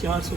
400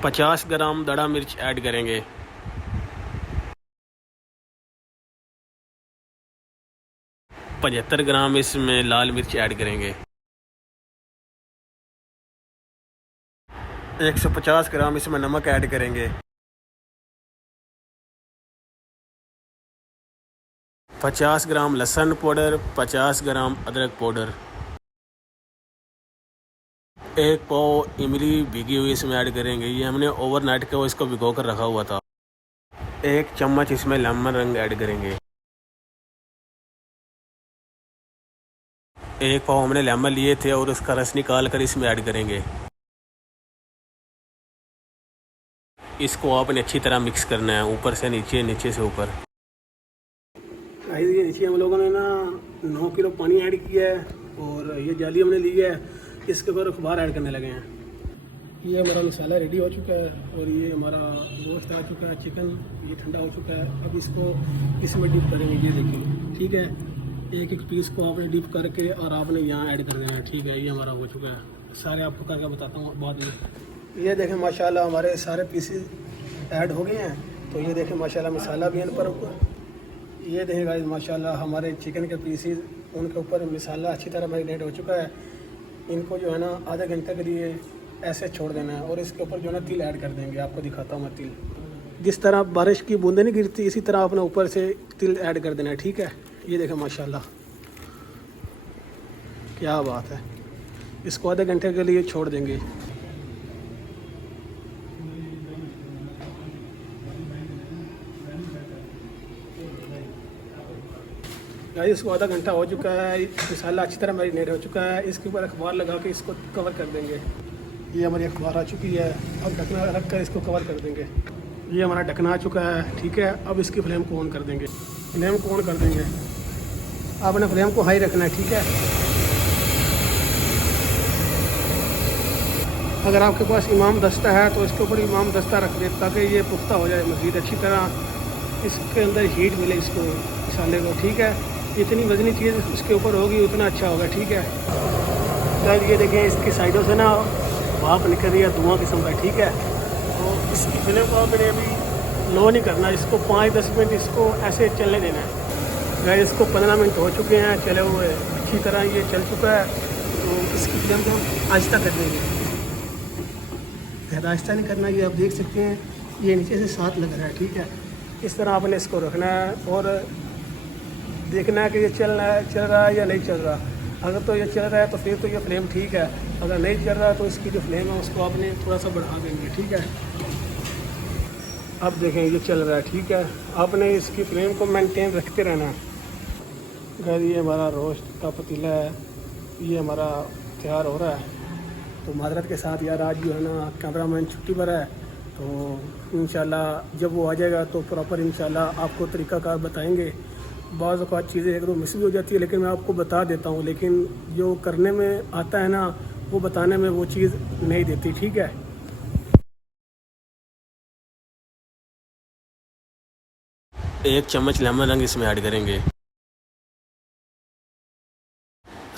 50 ग्राम दड़ा मिर्च ऐड करेंगे। 75 ग्राम इसमें लाल मिर्च ऐड करेंगे। 150 ग्राम इसमें नमक ऐड करेंगे। 50 ग्राम लहसुन पाउडर, 50 ग्राम अदरक पाउडर। 1 पाव इमली भीगी हुई इसमें ऐड करेंगे। ये हमने ओवरनाइट को इसको भिगो कर रखा हुआ था। 1 चम्मच इसमें लेमन रंग ऐड करेंगे। 1 पाव हमने लेमन लिए थे और उसका रस निकाल कर इसमें ऐड करेंगे। इसको आपने अच्छी तरह मिक्स करना है, ऊपर से नीचे, नीचे से ऊपर। ये नीचे हम लोगों ने ना 9 किलो पानी ऐड किया है और ये जाली हमने ली है, इसके ऊपर अखबार ऐड करने लगे हैं। ये हमारा मसाला रेडी हो चुका है और ये हमारा गोश्त आ चुका है, चिकन ये ठंडा हो चुका है। अब इसको इसमें डिप करेंगे, ये देखिए, ठीक है। एक एक पीस को आपने डिप करके और आपने यहाँ ऐड कर देना है, ठीक है। ये हमारा हो चुका है, सारे आपको करके बताता हूँ बाद में। ये देखें माशाल्लाह हमारे सारे पीसेस ऐड हो गए हैं। तो ये देखें माशाल्लाह मसाला भी इन पर, ये देखें गाइस माशाल्लाह हमारे चिकन के पीसेस उनके ऊपर मसाला अच्छी तरह मैरिनेट हो चुका है। इनको जो है ना आधे घंटे के लिए ऐसे छोड़ देना है और इसके ऊपर जो है ना तिल ऐड कर देंगे। आपको दिखाता हूँ मैं तिल, जिस तरह बारिश की बूंदें नहीं गिरती इसी तरह आपने ऊपर से तिल ऐड कर देना है, ठीक है। ये देखें माशाल्लाह क्या बात है। इसको आधे घंटे के लिए छोड़ देंगे। गाइस इसको आधा घंटा हो चुका है, मसाला अच्छी तरह मैरिनेट हो चुका है। इसके ऊपर अखबार लगा के इसको कवर कर देंगे। ये हमारी अखबार आ चुकी है, अब ढकना रख कर इसको कवर कर देंगे। ये हमारा ढकना आ चुका है, ठीक है। अब इसकी फ्लेम को ऑन कर देंगे, फ्लेम को ऑन कर देंगे। आपने फ्लेम को हाई रखना है, ठीक है। अगर आपके पास इमाम दस्ता है तो इसके ऊपर इमाम दस्ता रख दे ताकि ये पुख्ता हो जाए मज़ीद अच्छी तरह, इसके अंदर हीट मिले इसको मसाले को, ठीक है। जितनी वजनी चीज़ इसके ऊपर होगी उतना अच्छा होगा, ठीक है। तो ये देखें इसकी साइडों से ना भाप निकल रही है, धुआं किस्म का, ठीक है। तो इसकी फ्लेम को मैंने अभी लो नहीं करना, इसको 5-10 मिनट इसको ऐसे चलने देना है। गाइस इसको 15 मिनट हो चुके हैं चले हुए, अच्छी तरह ये चल चुका है। तो इसकी फ्लेम को हम आहिस्ता कर देंगे, ज़्यादा आहिस्ता नहीं करना। ये आप देख सकते हैं ये नीचे से साथ लग रहा है, ठीक है। इस तरह आपने इसको रखना है और देखना है कि ये चल रहा है या नहीं चल रहा। अगर तो ये चल रहा है तो फिर तो ये फ्लेम ठीक है, अगर नहीं चल रहा तो इसकी जो फ्लेम है उसको आपने थोड़ा सा बढ़ा देंगे, ठीक है। अब देखें ये चल रहा है, ठीक है। आपने इसकी फ्लेम को मेंटेन रखते रहना है। गाइस ये हमारा रोस्ट का पतीला है, ये हमारा तैयार हो रहा है। तो माजरत के साथ यार आज जो है ना कैमरामैन छुट्टी पर है, तो इंशाल्लाह जब वो आ जाएगा तो प्रॉपर इंशाल्लाह आपको तरीक़ाकार बताएंगे। बाज़ औक़ात चीज़ें एक दो मिस भी हो जाती है, लेकिन मैं आपको बता देता हूँ। लेकिन जो करने में आता है ना वो बताने में वो चीज़ नहीं देती, ठीक है। एक चम्मच लेमन रंग इसमें ऐड करेंगे।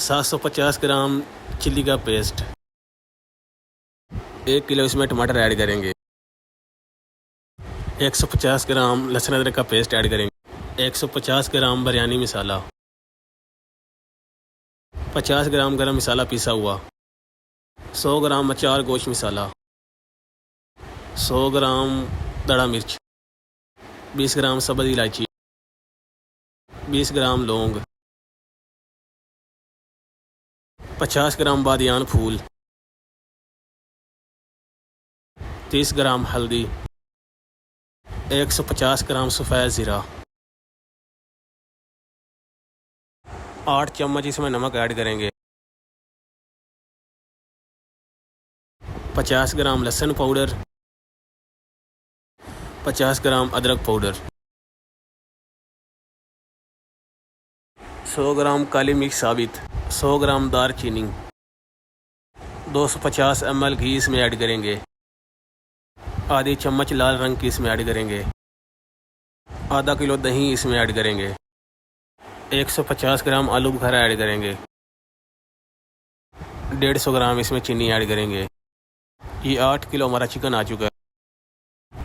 750 ग्राम चिल्ली का पेस्ट। 1 किलो इसमें टमाटर ऐड करेंगे। 150 ग्राम लहसुन अदरक का पेस्ट ऐड करेंगे। 150 ग्राम बिरयानी मसाला। 50 ग्राम गरम मसाला पिसा हुआ। 100 ग्राम अचार गोश्त मसाला। 100 ग्राम दड़ा मिर्च। 20 ग्राम सब्ज़ इलायची। 20 ग्राम लौंग। 50 ग्राम बादियान फूल। 30 ग्राम हल्दी। 150 ग्राम सफ़ेद ज़ीरा। 8 चम्मच इसमें नमक ऐड करेंगे। 50 ग्राम लहसुन पाउडर। 50 ग्राम अदरक पाउडर। 100 ग्राम काली मिर्च साबित। 100 ग्राम दार चीनी। 250 ml घी इसमें ऐड करेंगे। आधी चम्मच लाल रंग की इसमें ऐड करेंगे। आधा किलो दही इसमें ऐड करेंगे। 150 ग्राम आलू बुखारा ऐड करेंगे। 150 ग्राम इसमें चीनी ऐड करेंगे। ये 8 किलो हमारा चिकन आ चुका है।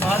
7